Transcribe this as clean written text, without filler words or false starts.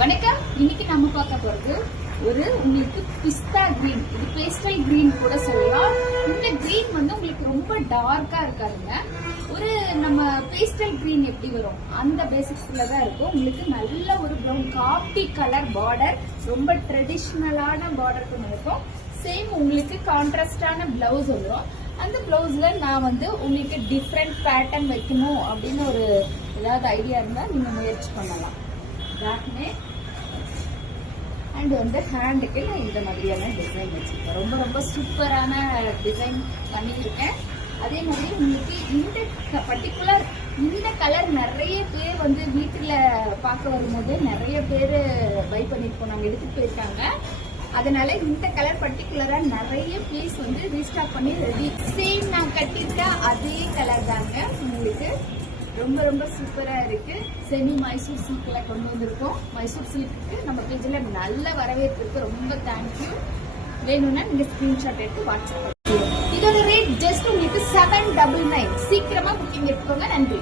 வணக்கம். இன்னைக்கு நம்ம பார்க்க போறது ஒரு உங்களுக்கு பிஸ்தா கிரீன். இது பேஸ்டல் கிரீன் கூட சொல்லலாம். இந்த கிரீன் வந்து உங்களுக்கு ரொம்ப டார்க்கா இருக்காதுங்க. ஒரு நம்ம பேஸ்டல் கிரீன் எப்படி வரும் அந்த பேசிக்ஸ்ல தான் இருக்கும். உங்களுக்கு நல்ல ஒரு ப்ரௌன் காபி கலர் பார்டர், ரொம்ப ட்ரெடிஷ்னலான பார்டர் கொண்டு இருக்கும். சேம் உங்களுக்கு கான்ட்ராஸ்டான பிளவுஸ் வந்துடும். அந்த பிளவுஸ்ல நான் வந்து உங்களுக்கு டிஃப்ரெண்ட் பேட்டர்ன் வைக்கணும் அப்படின்னு ஒரு ஏதாவது ஐடியா இருந்தா நீங்க முயற்சி பண்ணலாம். பேக்னே அண்ட் வந்து ஹேண்டுக்கு நான் இந்த மாதிரியான டிசைன் வச்சிருக்கேன். ரொம்ப ரொம்ப சூப்பரான டிசைன் பண்ணியிருக்கேன். அதே மாதிரி உங்களுக்கு இந்த பர்டிகுலர் இந்த கலர் நிறைய பேர் வந்து வீட்டுல பார்க்க வரும்போது நிறைய பேர் பை பண்ணிட்டு போனாங்க, எடுத்துட்டு போயிருக்காங்க. அதனால இந்த கலர் பர்டிகுலரா நிறைய பீஸ் வந்து ரீஸ்டாக் பண்ணி ரெடி. சேம் நான் கட்டிருக்க அதே கலர் தாங்க. உங்களுக்கு ரொம்ப ரொம்ப சூப்பரா இருக்கு. செமி மைசூர் சில்க்ல கொண்டு வந்திருக்கோம். மைசூர் சில்க்கு நம்ம பேஜ்ல நல்ல வரவேற்பு இருக்கு. ரொம்ப தேங்க்யூ. வேணும்னா நீங்க ஸ்கிரீன்ஷாட் எடுத்து வாட்ஸ்அப். இதோட ரேட் ஜஸ்ட் உங்களுக்கு 799. சீக்கிரமா புக்கிங் எடுத்துக்கோங்க. நன்றி.